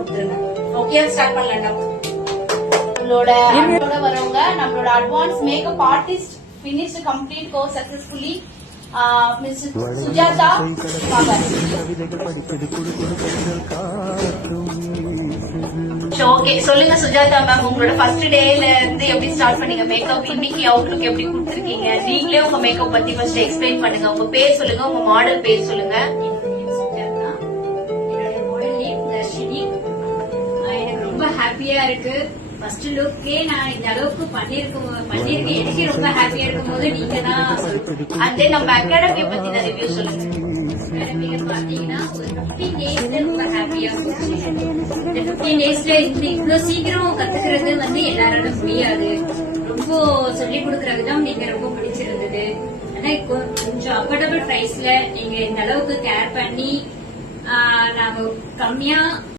கொடுத்துருங்க. Okay, start பண்ணலாம். நம்மளோட வரவங்க நம்மளோட advance makeup artist finished complete course successfully. Miss Sujata okay, சொல்லுங்க சுஜாதா மேம், உங்களோட ஃபர்ஸ்ட் டேல இருந்து எப்படி ஸ்டார்ட் பண்ணீங்க மேக்கப்? இன்னைக்கு அவுட்லுக் எப்படி கொடுத்துருக்கீங்க? நீங்களே உங்க மேக்கப் பத்தி ஃபர்ஸ்ட் எக்ஸ்பிளைன் பண்ணுங்க. உங்க பேர் சொல்லுங்க, உங்க மாடல் பேர் சொல்லுங்க. சுஜாதா, என்னோட மாடல் நேம் தர்ஷினி. எனக்கு ரொம்ப ஹாப்பியா இருக்கு. ஃபர்ஸ்ட் லுக்கே நான் இந்த அளவுக்கு பண்ணிருக்கேன். எனக்கு ரொம்ப ஹாப்பியா இருக்கும் போது நீங்க தான் அண்ட் நம்ம அகாடமி பத்தின ரிவ்யூ சொல்லுங்க. அகாடமில பாத்தீங்கன்னா ஒரு 15 டேஸ்ல ரொம்ப ஹாப்பியா போச்சு. இந்த 15 டேஸ்ல இவ்வளவு சீக்கிரம் கத்துக்கிறது எல்லாராலும் முடியாது. ரொம்ப சொல்லிக் கொடுக்கற விதம் நீங்க ரொம்ப பிடிச்சிருந்தது. ஆனா கொஞ்சம் அஃபோர்டபுள் பிரைஸ்ல நீங்க இந்த அளவுக்கு கேர் பண்ணி நாங்க கம்மியா